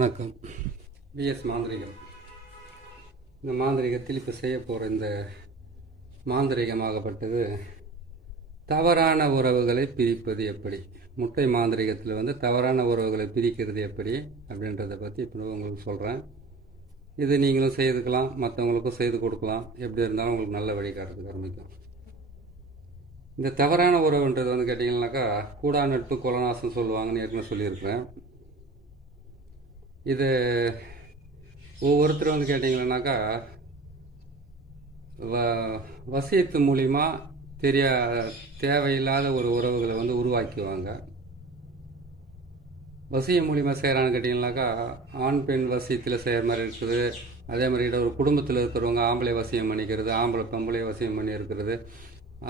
வணக்கம். பிஎஸ் மாந்திரிகம். இந்த மாந்திரிகத்தில் இப்போ செய்ய போகிற இந்த மாந்திரிகமாகப்பட்டது தவறான உறவுகளை பிரிப்பது எப்படி. முட்டை மாந்திரிகத்தில் தவறான உறவுகளை பிரிக்கிறது எப்படி அப்படின்றத பற்றி இப்போ உங்களுக்கு சொல்கிறேன். இது நீங்களும் செய்துக்கலாம், மற்றவங்களுக்கும் செய்து கொடுக்கலாம். எப்படி இருந்தாலும் உங்களுக்கு நல்ல வழிகாட்டுறதுக்கு ஆரம்பிக்கும். இந்த தவறான உறவுன்றது கேட்டிங்கன்னாக்கா கூடா நட்பு கொலநாசம் சொல்லுவாங்கன்னு ஏற்கனவே சொல்லியிருக்கிறேன். இது ஒவ்வொருத்தரும் கேட்டிங்கன்னாக்கா வசியத்து மூலிமா தேவையில்லாத ஒரு உறவுகளை உருவாக்குவாங்க. வசியம் மூலிமா செய்கிறான்னு கேட்டிங்கனாக்கா ஆண் பெண் வசியத்தில் செய்கிற மாதிரி இருக்குது. அதே மாதிரி ஒரு குடும்பத்தில் இருக்கிறவங்க ஆம்பளை வசியம் பண்ணிக்கிறது, ஆம்பளை பொம்பளை வசியம் பண்ணி இருக்கிறது.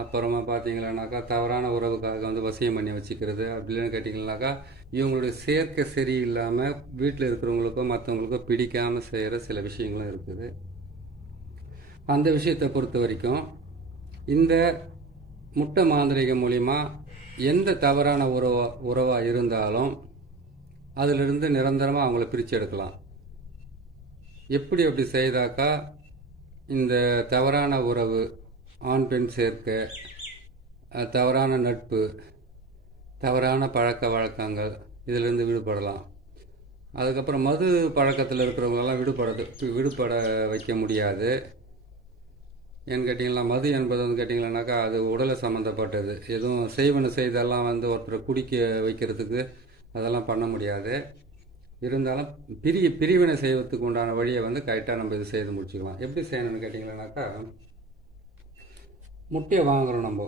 அப்புறமா பார்த்தீங்கன்னாக்கா தவறான உறவுக்காக வசியம் பண்ணி வச்சுக்கிறது. அப்படின்னு கேட்டிங்கனாக்கா இவங்களுடைய சேர்க்கை சரியில்லாமல் வீட்டில் இருக்கிறவங்களுக்கோ மற்றவங்களுக்கோ பிடிக்காமல் செய்கிற சில விஷயங்களும் இருக்குது. அந்த விஷயத்தை பொறுத்த வரைக்கும் இந்த முட்டை மாந்திரிகம் மூலிமா எந்த தவறான உறவாக இருந்தாலும் அதிலிருந்து நிரந்தரமாக அவங்கள பிரித்து எடுக்கலாம். அப்படி செய்தாக்கா இந்த தவறான உறவு, ஆண் பெண் சேர்க்கை, தவறான நட்பு, தவறான பழக்க வழக்கங்கள் இதிலிருந்து விடுபடலாம். அதுக்கப்புறம் மது பழக்கத்தில் இருக்கிறவங்களெல்லாம் விடுபட வைக்க முடியாது. ஏன்னு கேட்டிங்கன்னா மது என்பது கேட்டிங்கன்னாக்கா அது உடலை சம்மந்தப்பட்டது. எதுவும் செய்வன செய்தெல்லாம் ஒருத்தரை குடிக்க வைக்கிறதுக்கு அதெல்லாம் பண்ண முடியாது. இருந்தாலும் பிரிவினை செய்வதுக்கு உண்டான வழியை கரெக்டாக நம்ம இது செய்து முடிச்சுக்கலாம். எப்படி செய்யணும்னு கேட்டிங்கன்னாக்கா முட்டையை வாங்குகிறோம். நம்ம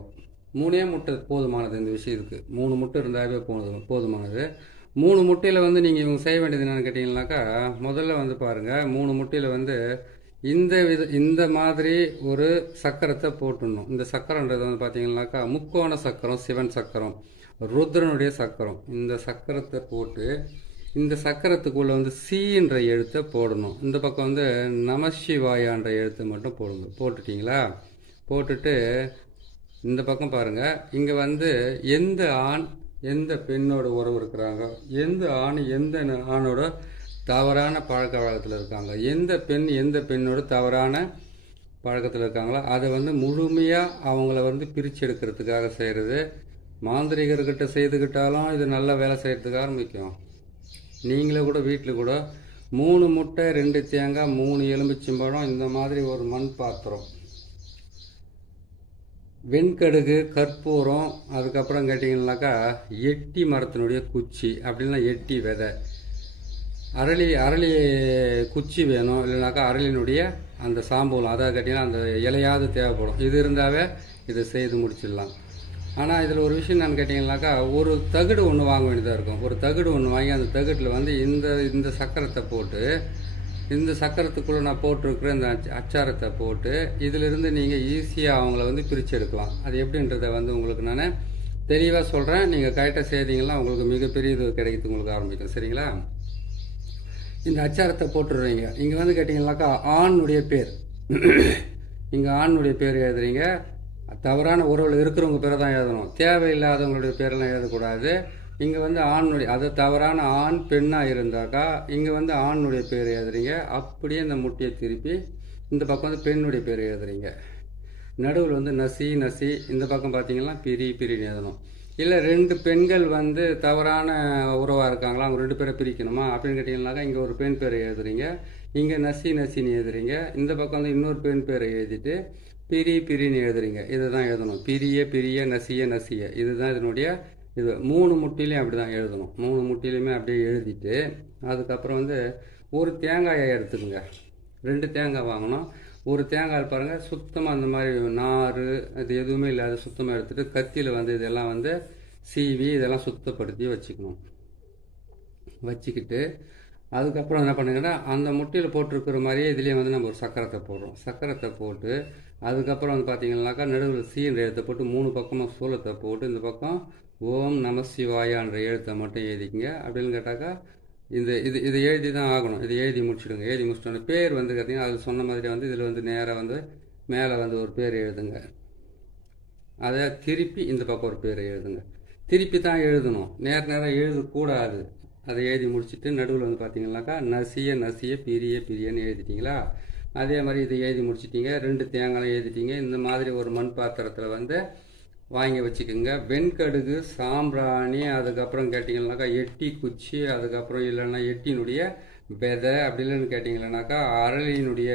3 முட்டை போதுமானது. இந்த விஷயத்துக்கு 3 முட்டை இருந்தாவே போதுமானது. 3 முட்டையில் நீங்கள் இவங்க செய்ய வேண்டியது என்னென்னு கேட்டிங்கன்னாக்கா முதல்ல பாருங்கள், 3 முட்டையில் இந்த மாதிரி ஒரு சக்கரத்தை போட்டுடணும். இந்த சக்கரன்றது பார்த்தீங்கன்னாக்கா முக்கோண சக்கரம், சிவன் சக்கரம், ருத்ரனுடைய சக்கரம். இந்த சக்கரத்தை போட்டு இந்த சக்கரத்துக்குள்ளே சீன்ற எழுத்தை போடணும். இந்த பக்கம் நமசிவாயான்ற எழுத்தை மட்டும் போடுங்க. போட்டுட்டிங்களா? போட்டுட்டு இந்த பக்கம் பாருங்கள், இங்கே எந்த ஆண் எந்த பெண்ணோட உறவு இருக்கிறாங்க, எந்த ஆண் எந்த ஆணோட தவறான பழக்க வழக்கத்தில் இருக்காங்க, எந்த பெண் எந்த பெண்ணோட தவறான பழக்கத்தில் இருக்காங்களோ அதை முழுமையாக அவங்கள பிரித்து எடுக்கிறதுக்காக செய்கிறது. மாந்திரிகர்கிட்ட செய்துக்கிட்டாலும் இது நல்ல வேலை செய்கிறதுக்கு ஆரம்பிக்கும். நீங்களே கூட வீட்டில் கூட 3 முட்டை, 2 தேங்காய், 3 எலுமிச்சம்பழம், இந்த மாதிரி ஒரு மண் பாத்திரம், வெண்கடுகு, கற்பூரம், அதுக்கப்புறம் கேட்டிங்கன்னாக்கா எட்டி மரத்தினுடைய குச்சி, அப்படின்னா எட்டி விதை, அரளி குச்சி வேணும். இல்லைனாக்கா அரளினுடைய அந்த சாம்பூலம், அதாவது கேட்டிங்கன்னா அந்த இலையாவது தேவைப்படும். இது இருந்தாவே இதை செய்து முடிச்சிடலாம். ஆனால் இதில் ஒரு விஷயம் என்னன்னு கேட்டிங்கன்னாக்கா ஒரு தகடு ஒன்று வாங்க வேண்டியதாக இருக்கும். ஒரு தகடு ஒன்று வாங்கி அந்த தகட்டில் இந்த சக்கரத்தை போட்டு, இந்த சக்கரத்துக்குள்ளே நான் போட்டிருக்கிற இந்த அச்சாரத்தை போட்டு இதிலிருந்து நீங்கள் ஈஸியாக அவங்கள பிரித்து எடுக்கலாம். அது எப்படின்றத உங்களுக்கு நான் தெளிவாக சொல்கிறேன். நீங்கள் கரெக்டாக செய்தீங்கன்னா உங்களுக்கு மிகப்பெரிய இது கிடைக்கிறது உங்களுக்கு ஆரம்பிக்கும். சரிங்களா? இந்த அச்சாரத்தை போட்டுடுறீங்க. இங்கே கேட்டிங்கன்னாக்கா ஆணுடைய பேர், இங்கே ஆணுடைய பேர் எழுதுறீங்க. தவறான உறவில் இருக்கிறவங்க பேரை தான் எழுதணும். தேவையில்லாதவங்களுடைய பேரெல்லாம் எழுதக்கூடாது. இங்கே ஆணுடைய, அது தவறான ஆண் பெண்ணாக இருந்தாக்கா இங்கே ஆணுடைய பேர் எழுதுறீங்க. அப்படியே இந்த முட்டையை திருப்பி இந்த பக்கம் பெண்ணுடைய பேர் எழுதுறீங்க. நடுவில் நசி, இந்த பக்கம் பார்த்தீங்கன்னா பிரின்னு எழுதணும். இல்லை 2 பெண்கள் தவறான உறவாக இருக்காங்களா, அவங்க 2 பேரை பிரிக்கணுமா அப்படின்னு கேட்டிங்கன்னாக்கா இங்கே ஒரு பெண் பேரை எழுதுறீங்க. இங்கே நசின்னு எழுதுறீங்க. இந்த பக்கம் இன்னொரு பெண் பேரை எழுதிட்டு பிரின்னு எழுதுறீங்க. இதை தான் எழுதணும். பிரிய, நசிய. இதுதான் இதனுடைய இது. 3 முட்டையிலையும் அப்படி தான் எழுதணும். 3 முட்டையிலையுமே அப்படியே எழுதிட்டு அதுக்கப்புறம் ஒரு தேங்காயை எடுத்துக்கோங்க. 2 தேங்காய் வாங்கணும். ஒரு தேங்காய் பாருங்கள் சுத்தமாக அந்த மாதிரி நார் அது எதுவுமே இல்லாத சுத்தமாக எடுத்துகிட்டு கத்தியில் இதெல்லாம் சீவி இதெல்லாம் சுத்தப்படுத்தி வச்சுக்கணும். வச்சுக்கிட்டு அதுக்கப்புறம் என்ன பண்ணுங்கன்னா அந்த முட்டையில் போட்டிருக்கிற மாதிரியே இதுலேயே நம்ம ஒரு சக்கரத்தை போடுறோம். சக்கரத்தை போட்டு அதுக்கப்புறம் பார்த்தீங்கன்னாக்கா நடுவில் சீன்ற எழுத்தை போட்டு 3 பக்கமாக சூலத்தை போட்டு இந்த பக்கம் ஓம் நம சிவாயான்ற எழுத்தை மட்டும் எழுதிக்கங்க. அப்படின்னு கேட்டாக்கா இதை எழுதி தான் ஆகணும். இதை எழுதி முடிச்சுடுங்க. எழுதி முடிச்சிட்டோன்னே பேர் கேட்டிங்கன்னா அது சொன்ன மாதிரி இதில் நேராக மேலே ஒரு பேர் எழுதுங்க. அதை திருப்பி இந்த பக்கம் ஒரு பேர் எழுதுங்க. திருப்பி தான் எழுதணும். நேராக எழுதக்கூடாது. அதை எழுதி முடிச்சுட்டு நடுவில் வந்து பார்த்தீங்கன்னாக்கா நசிய நசிய பிரிய பிரியன்னு எழுதிட்டிங்களா. அதே மாதிரி இதை எழுதி முடிச்சிட்டிங்க. 2 தேங்காய் எழுதிட்டீங்க. இந்த மாதிரி ஒரு மண் பாத்திரத்தில் வந்து வாங்கி வச்சுக்கோங்க. வெண்கடுகு, சாம்பிராணி, அதுக்கப்புறம் கேட்டிங்கன்னாக்கா எட்டி குச்சி, அதுக்கப்புறம் இல்லைன்னா எட்டினுடைய விதை, அப்படி இல்லைன்னு கேட்டிங்கன்னாக்கா அரளியினுடைய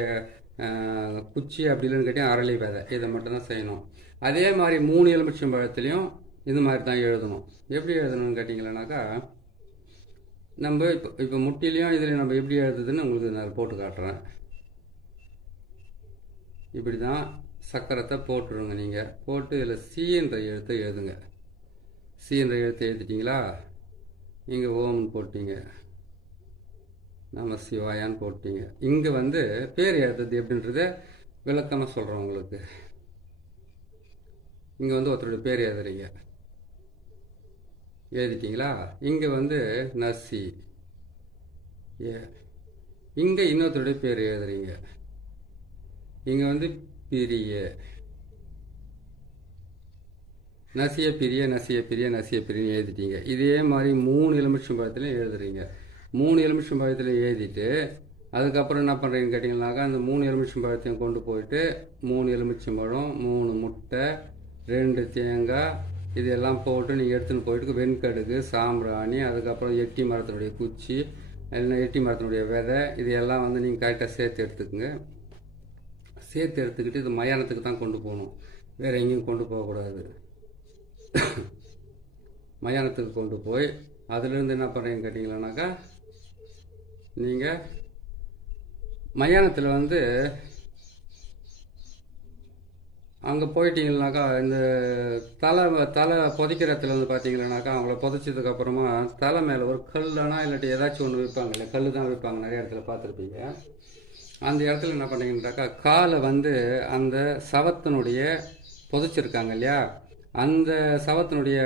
குச்சி, அப்படி இல்லைன்னு கேட்டிங்கன்னா அரளி விதை. இதை மட்டும்தான் செய்யணும். அதே மாதிரி 3 எலுமிச்சம்பழத்துலேயும் இது மாதிரி தான் எழுதணும். எப்படி எழுதணும்னு கேட்டிங்கன்னாக்கா நம்ம இப்போ முட்டிலையும் இதில் நம்ம எப்படி எழுதுதுன்னு உங்களுக்கு நான் போட்டு காட்டுறேன். இப்படி தான் சக்கரத்தை போட்டுருங்க. நீங்கள் போட்டு இதில் சீன்ற எழுத்தை எழுதுங்க. சீன்ற எழுத்தை எழுதிட்டிங்களா. இங்கே ஓம்னு போட்டிங்க, நம சிவாயான்னு போட்டிங்க. இங்கே வந்து பேர் எழுதுறது எப்படின்றத விளக்கமாக சொல்கிறேன் உங்களுக்கு. இங்கே வந்து ஒருத்தருடைய பேர் எழுதுறீங்க, எழுதிட்டிங்களா. இங்கே வந்து நசி, இங்கே இன்னொருத்தருடைய பேர் எழுதுறீங்க. இங்கே வந்து பிரிய, நசிய பிரிய நசிய பிரிய நசிய பிரியன்னு எழுதிட்டீங்க. இதே மாதிரி 3 எலுமிச்சம்பழத்துலையும் எழுதுறீங்க. 3 எலுமிச்சம்பழத்துலையும் எழுதிட்டு அதுக்கப்புறம் என்ன பண்ணுறீங்கன்னு கேட்டிங்கன்னாக்கா அந்த 3 எலுமிச்சம்பழத்தையும் கொண்டு போயிட்டு 3 எலுமிச்சம்பழம், 3 முட்டை, 2 தேங்காய், இதெல்லாம் போட்டு நீங்கள் எடுத்துன்னு போயிட்டு வெண்கடுகு, சாம்பிராணி, அதுக்கப்புறம் எட்டி மரத்தினுடைய குச்சி, இல்லைன்னா எட்டி மரத்தினுடைய விதை, இது எல்லாம் வந்து நீங்கள் கரெக்டாக சேர்த்து எடுத்துக்கோங்க. சேர்த்து எடுத்துக்கிட்டு இது மயானத்துக்கு தான் கொண்டு போகணும், வேறு எங்கேயும் கொண்டு போகக்கூடாது. மயானத்துக்கு கொண்டு போய் அதுலேருந்து என்ன பண்ணுறீங்கன்னு கேட்டிங்களானாக்கா நீங்கள் மயானத்தில் வந்து அங்கே போயிட்டீங்கன்னாக்கா இந்த தலை புதைக்கிற இடத்துல வந்து பார்த்தீங்கன்னாக்கா அவங்கள புதைச்சதுக்கப்புறமா தலை மேலே ஒரு கல்லுனா இல்லாட்டி ஏதாச்சும் ஒன்று வைப்பாங்க இல்லை, கல் தான் வைப்பாங்க, நிறைய இடத்துல பார்த்துருப்பீங்க. அந்த இடத்துல என்ன பண்ணீங்கன்னாக்கா காலை வந்து அந்த சவத்தினுடைய புதைச்சிருக்காங்க இல்லையா, அந்த சவத்தினுடைய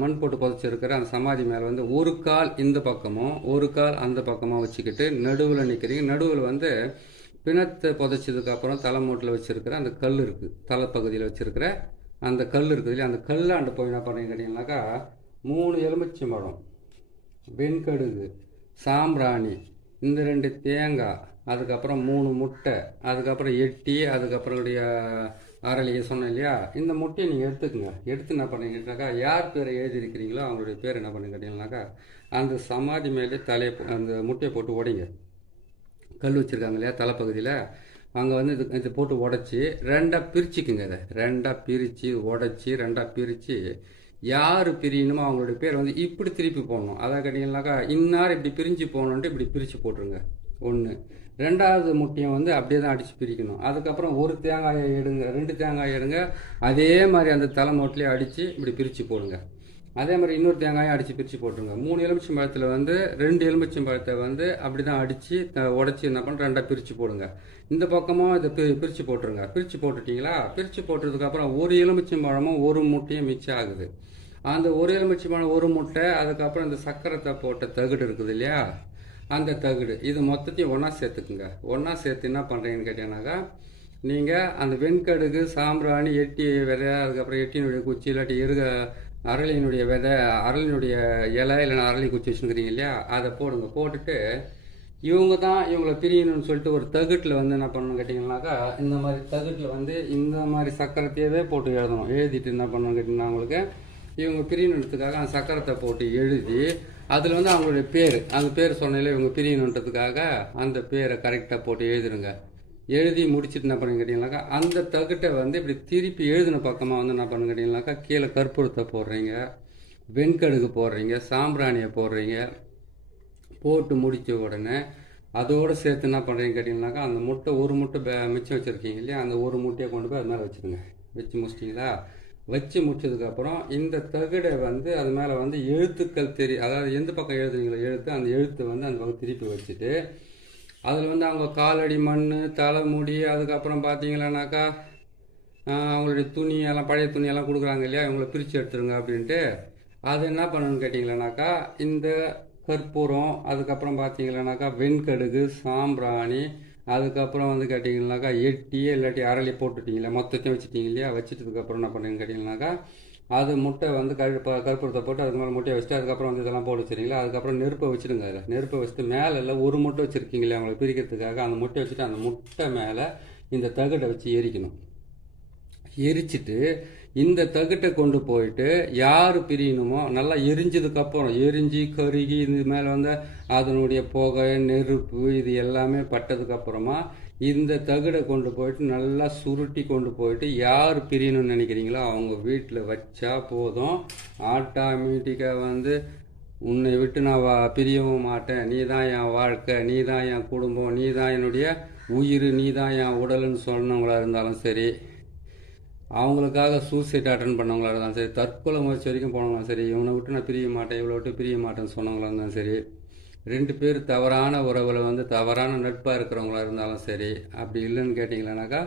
மண் போட்டு புதைச்சிருக்கிற அந்த சமாதி மேலே வந்து ஒரு கால் இந்த பக்கமும் ஒரு கால் அந்த பக்கமாக வச்சுக்கிட்டு நடுவில் நிற்கிறீங்க. நடுவில் வந்து பிணத்தை புதைச்சதுக்கப்புறம் தலைமூட்டில் வச்சுருக்கிற அந்த கல் இருக்குது, தலைப்பகுதியில் வச்சுருக்கிற அந்த கல் இருக்குது இல்லையா, அந்த கல்லாண்டு போய் என்ன பண்ணுறீங்க கேட்டிங்கனாக்கா 3 எலுமிச்சம்பழம், வெண்கடுகு, சாம்பிராணி, இந்த 2 தேங்காய், அதுக்கப்புறம் 3 முட்டை, அதுக்கப்புறம் எட்டி, அதுக்கப்புறம் அரளியை சொன்னேன் இல்லையா, இந்த முட்டையை நீங்கள் எடுத்துக்கோங்க. எடுத்து என்ன பண்ணுறீங்கன்னாக்கா யார் பேரை எழுதியிருக்கிறீங்களோ அவங்களுடைய பேர் என்ன பண்ணுங்க கேட்டிங்கனாக்கா அந்த சமாதி மேலே அந்த முட்டையை போட்டு உடைங்க. கல் வச்சுருக்காங்க இல்லையா தலைப்பகுதியில், அங்கே வந்து இது போட்டு உடச்சி 2ஆக பிரிச்சுக்குங்க. அதை 2ஆக பிரித்து உடச்சி 2ஆக பிரித்து யார் பிரியணுமோ அவங்களுடைய பேர் வந்து இப்படி திருப்பி போடணும். அதை கேட்டிங்கனாக்கா இன்னார் இப்படி பிரிஞ்சு போகணுன்ட்டு இப்படி பிரித்து போட்டுருங்க. 1. 2வது முட்டையும் வந்து அப்படியே தான் அடித்து பிரிக்கணும். அதுக்கப்புறம் 1 தேங்காயை எடுங்க, 2 தேங்காயை எடுங்க, அதே மாதிரி அந்த தலைமோட்டிலே அடித்து இப்படி பிரித்து போடுங்க. அதே மாதிரி இன்னொரு தேங்காயும் அடித்து பிரித்து போட்டுருங்க. 3 எலுமிச்சம்பழத்தில் வந்து 2 எலுமிச்சம்பழத்தை வந்து அப்படி தான் அடித்து உடச்சி என்ன பண்ண 2ஆக பிரித்து போடுங்க. இந்த பக்கமும் இதை பிரித்து போட்டுருங்க. பிரித்து போட்டுட்டிங்களா. பிரித்து போட்டதுக்கப்புறம் 1 எலுமிச்சம்பழமும் 1 முட்டையும் மிச்சம் ஆகுது. அந்த 1 எலுமிச்சம்பழம் 1 முட்டை, அதுக்கப்புறம் இந்த சக்கரத்தை போட்ட தகுடு இருக்குது இல்லையா, அந்த தகுடு, இது மொத்தத்தையும் ஒன்றா சேர்த்துக்குங்க. ஒன்றா சேர்த்து என்ன பண்ணுறீங்கன்னு கேட்டீங்கன்னாக்கா நீங்கள் அந்த வெண்கடுகு, சாம்பிராணி, எட்டி விதை, அதுக்கப்புறம் எட்டினுடைய குச்சி இல்லாட்டி அரளியினுடைய விதை, அரளியினுடைய இலை இல்லைன்னா அரளி குச்சி வச்சுருக்கிறீங்க இல்லையா, அதை போடுங்க. போட்டுட்டு இவங்களை பிரியணும்னு சொல்லிட்டு ஒரு தகுட்டில் வந்து என்ன பண்ணணும் கேட்டிங்கன்னாக்கா இந்த மாதிரி தகுட்டில் வந்து இந்த மாதிரி சக்கரத்தையவே போட்டு எழுதணும். எழுதிட்டு என்ன பண்ணணும் கேட்டிங்கன்னா அவங்களுக்கு இவங்க பிரியணுன்றதுக்காக அந்த சக்கரத்தை போட்டு எழுதி அதில் வந்து அவங்களுடைய பேர், அந்த பேர் சொன்னாலே இவங்க பிரியணுன்றதுக்காக அந்த பேரை கரெக்டாக போட்டு எழுதிடுங்க. எழுதி முடிச்சுட்டு என்ன பண்ணுங்க கேட்டிங்கனாக்கா அந்த தகுட்டை வந்து இப்படி திருப்பி எழுதின பக்கமாக வந்து என்ன பண்ணுங்க கேட்டிங்கனாக்கா கீழே கற்பூரத்தை போடுறீங்க, வெண்கடுகு போடுறீங்க, சாம்பிராணியை போடுறீங்க. போட்டு முடித்த உடனே அதோடு சேர்த்து என்ன பண்ணுறீங்க கேட்டிங்கனாக்கா அந்த முட்டை 1 முட்டை மிச்சம் வச்சுருக்கீங்க இல்லையா, அந்த 1 முட்டையை கொண்டு போய் அது மேலே வச்சுருங்க. வச்சு முடிச்சிட்டிங்களா. வச்சு முடிச்சதுக்கப்புறம் இந்த தகுடை வந்து அது மேலே வந்து எழுத்துக்கள் அதாவது எந்த பக்கம் எழுதுறீங்களோ எழுத்து, அந்த எழுத்து வந்து அந்த பக்கம் திருப்பி வச்சுட்டு அதில் வந்து அவங்க காலடி மண், தலைமுடி, அதுக்கப்புறம் பார்த்தீங்களானாக்கா அவங்களுடைய துணியெல்லாம் பழைய துணியெல்லாம் கொடுக்குறாங்க இல்லையா, இவங்களை பிரித்து எடுத்துருங்க அப்படின்ட்டு. அது என்ன பண்ணணும்னு கேட்டிங்களானாக்கா இந்த கற்பூரம், அதுக்கப்புறம் பார்த்தீங்களானாக்கா வெண்கடுகு, சாம்பிராணி, அதுக்கப்புறம் வந்து கேட்டிங்கனாக்கா எட்டி இல்லாட்டி அரளி போட்டுட்டிங்களா, மொத்தத்தையும் வச்சுட்டிங்க இல்லையா. வச்சுட்டதுக்கப்புறம் என்ன பண்ணுறீங்கன்னு கேட்டிங்கனாக்கா அது முட்டை வந்து கற்பூரத்தை போட்டு அதுக்கு மேலே முட்டையை வச்சுட்டு அதுக்கப்புறம் வந்து இதெல்லாம் போட்டு வச்சுருங்களா. அதுக்கப்புறம் நெருப்பை வச்சுடுங்க. அதில் நெருப்பை வச்சுட்டு மேலே இல்லை ஒரு முட்டை வச்சுருக்கீங்களே அவங்களை பிரிக்கிறதுக்காக அந்த முட்டை வச்சுட்டு அந்த முட்டை மேலே இந்த தகட்டை வச்சு எரிக்கணும். எரிச்சிட்டு இந்த தகட்டை கொண்டு போயிட்டு யார் பிரியணுமோ நல்லா எரிஞ்சதுக்கப்புறம் எரிஞ்சு கருகி இது மேலே வந்து அதனுடைய புகை நெருப்பு இது எல்லாமே பட்டதுக்கப்புறமா இந்த தகடை கொண்டு போயிட்டு நல்லா சுருட்டி கொண்டு போயிட்டு யார் பிரியணும்னு நினைக்கிறீங்களோ அவங்க வீட்டில் வச்சா போதும். ஆட்டோமேட்டிக்காக வந்து உன்னை விட்டு நான் பிரியவும் மாட்டேன், நீ தான் என் வாழ்க்கை, நீ தான் என் குடும்பம், நீ தான் என்னுடைய உயிர், நீ தான் என் உடல்னு சொன்னவங்களா இருந்தாலும் சரி, அவங்களுக்காக சூசைட் அட்டன் பண்ணவங்களா இருந்தாலும் சரி, தற்கொலை முயற்சி வரைக்கும் போனவங்களும் சரி, இவனை விட்டு நான் பிரிய மாட்டேன் இவ்வளோ விட்டு பிரிய மாட்டேன்னு சொன்னவங்களா இருந்தாலும் சரி, 2 பேர் தவறான உறவில் வந்து தவறான நட்பாக இருக்கிறவங்களா இருந்தாலும் சரி, அப்படி இல்லைன்னு கேட்டிங்களானாக்கா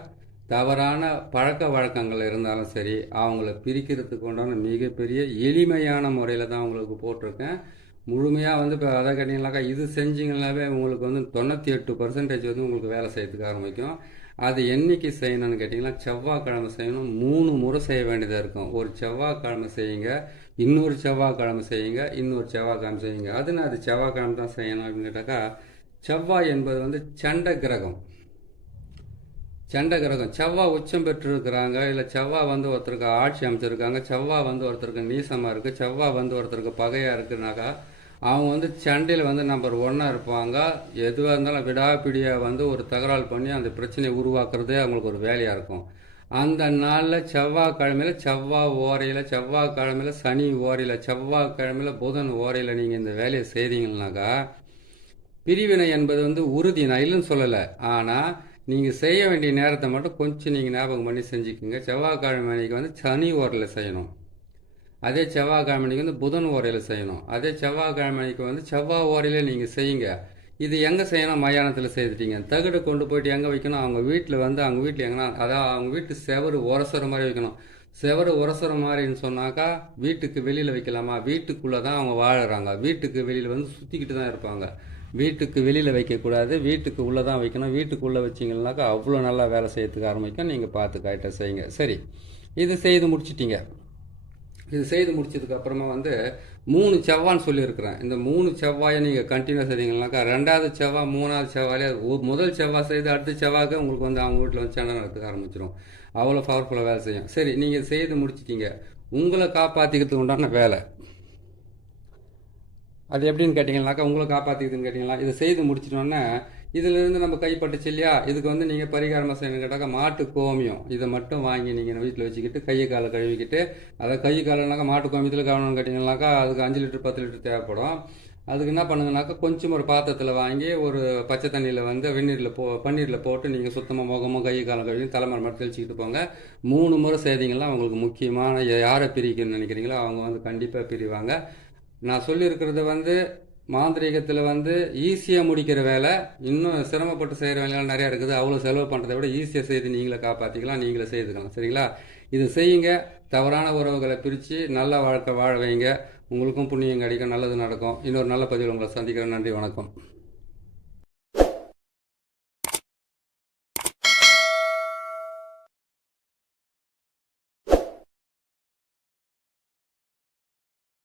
தவறான பழக்க வழக்கங்கள் இருந்தாலும் சரி, அவங்கள பிரிக்கிறதுக்கு உண்டான மிகப்பெரிய எளிமையான முறையில் தான் உங்களுக்கு போட்டிருக்கேன். முழுமையாக வந்து இப்போ அதை கேட்டிங்கனாக்கா இது செஞ்சிங்கனாவே உங்களுக்கு வந்து 98% வந்து உங்களுக்கு வேலை செய்யறதுக்கு ஆரம்பிக்கும். அது என்னைக்கு செய்யணும்னு கேட்டிங்கன்னா செவ்வாய்க்கிழமை செய்யணும். 3 முறை செய்ய வேண்டியதாக இருக்கும். ஒரு செவ்வாய்க்கிழமை செய்யுங்க, இன்னொரு செவ்வாய்க்கிழமை செய்யுங்க, இன்னொரு செவ்வாய்க்கிழமை செய்யுங்க. அது செவ்வாய்க்கிழமை தான் செய்யணும் அப்படின்னு கேட்டாக்கா, செவ்வாய் என்பது வந்து சண்ட கிரகம். செவ்வாய் உச்சம் பெற்றிருக்கிறாங்க, இல்லை செவ்வாய் வந்து ஒருத்தருக்கு ஆட்சி அமைச்சிருக்காங்க, செவ்வாய் வந்து ஒருத்தருக்கு நீசமாக இருக்குது, செவ்வாய் வந்து ஒருத்தருக்கு பகையாக இருக்குனாக்கா அவங்க வந்து சண்டையில் வந்து நம்பர் 1 இருப்பாங்க. எதுவாக இருந்தாலும் விடாப்பிடியாக வந்து ஒரு தகராறு பண்ணி அந்த பிரச்சனையை உருவாக்குறதே அவங்களுக்கு ஒரு வேலையாக இருக்கும். அந்த நாளில் செவ்வாய்க்கிழமையில் செவ்வாய் ஓரையில், செவ்வாய்க்கிழமையில் சனி ஓரையில், செவ்வாய்க்கிழமையில் புதன் ஓரையில் நீங்கள் இந்த வேலையை செய்தீங்கன்னாக்கா பிரிவினை என்பது வந்து உறுதி. நான் இல்லைன்னு சொல்லலை, ஆனால் நீங்கள் செய்ய வேண்டிய நேரத்தை மட்டும் கொஞ்சம் நீங்கள் ஞாபகம் பண்ணி செஞ்சுக்கோங்க. செவ்வாய்க்கிழமை அன்றைக்கி வந்து சனி ஓரையில் செய்யணும், அதே செவ்வாய்க்கிழமை அன்றைக்கி வந்து புதன் ஓரையில் செய்யணும், அதே செவ்வாய்க்கிழமை அன்றைக்கி வந்து செவ்வாய் ஓரையில் நீங்கள் செய்யுங்க. இது எங்கே செய்யணும்? மயானத்தில் செய்துட்டீங்க. தகடு கொண்டு போயிட்டு எங்கே வைக்கணும்? அவங்க வீட்டில் வந்து அவங்க வீட்டில் எங்கன்னா அதாவது அவங்க வீட்டு செவரு உரசுற மாதிரி வைக்கணும். செவரு உரசுற மாதிரின்னு சொன்னாக்கா வீட்டுக்கு வெளியில் வைக்கலாமா? வீட்டுக்குள்ளே தான் அவங்க வாழுறாங்க, வீட்டுக்கு வெளியில் வந்து சுற்றிக்கிட்டு தான் இருப்பாங்க. வீட்டுக்கு வெளியில் வைக்கக்கூடாது, வீட்டுக்கு உள்ளே தான் வைக்கணும். வீட்டுக்குள்ளே வச்சிங்கன்னாக்கா அவ்வளோ நல்லா வேலை செய்யறதுக்கு ஆரம்பிக்கும். நீங்கள் பார்த்து கரெக்டாக செய்யுங்க. சரி, இது செய்து முடிச்சிட்டிங்க. இது செய்து முடிச்சதுக்கு அப்புறமா வந்து 3 செவ்வான்னு சொல்லியிருக்கிறேன். இந்த 3 செவ்வாயை நீங்கள் கண்டினியூ செய்தீங்கன்னாக்கா 2வது செவ்வாய் 3வது செவ்வாயிலே முதல் செவ்வாய் செய்து அடுத்த செவ்வாய்க்கு உங்களுக்கு வந்து அவங்க வீட்டில் வந்து சண்டை நடத்துக்க ஆரம்பிச்சிடும். அவ்வளோ பவர்ஃபுல்லாக வேலை செய்யும். சரி, நீங்கள் செய்து முடிச்சிட்டீங்க. உங்களை காப்பாற்றிக்கிறதுக்கு உண்டான வேலை அது எப்படின்னு கேட்டிங்கனாக்கா, உங்களை காப்பாற்றிக்குதுன்னு கேட்டிங்களா, இதை செய்து முடிச்சிட்டோன்னே இதிலிருந்து நம்ம கைப்பட்டுச்சு இல்லையா, இதுக்கு வந்து நீங்கள் பரிகாரமாக செய்யணும்னு கேட்டாக்கா மாட்டு கோமியம் இதை மட்டும் வாங்கி நீங்கள் வீட்டில் வச்சுக்கிட்டு கையை காலை கழுவிக்கிட்டு, அதை கை காலனாக்கா மாட்டு கோமியத்தில் கவனம்னு கேட்டிங்கனாக்கா அதுக்கு 5 லிட்டர் 10 லிட்டர் தேவைப்படும். அதுக்கு என்ன பண்ணுங்கனாக்கா கொஞ்சம் ஒரு பாத்திரத்தில் வாங்கி ஒரு பச்சை தண்ணியில் வந்து பன்னீரில் போட்டு நீங்கள் சுத்தமாக முகமும் கை காலம் கழுவி தலைமுறை மட்டும் தெளிச்சிக்கிட்டு போங்க. 3 முறை செய்தீங்கன்னா அவங்களுக்கு முக்கியமான யாரை பிரிக்கணும்னு நினைக்கிறீங்களோ அவங்க வந்து கண்டிப்பாக பிரிவாங்க. நான் சொல்லியிருக்கிறது வந்து மாந்திரீகத்தில் வந்து ஈஸியாக முடிக்கிற வேலை, இன்னும் சிரமப்பட்டு செய்கிற வேலையெல்லாம் நிறையா இருக்குது. அவ்வளோ செலவு பண்ணுறதை விட ஈஸியாக செய்து நீங்களே காப்பாற்றிக்கலாம், நீங்களே செய்துக்கலாம். சரிங்களா? இது செய்யுங்க. தவறான உறவுகளை பிரித்து நல்ல வாழ்க்கை வாழ வைங்க. உங்களுக்கும் புண்ணியம் கிடைக்கும், நல்லது நடக்கும். இன்னொரு நல்ல பதிவில் உங்களை சந்திக்கிறேன். நன்றி, வணக்கம்.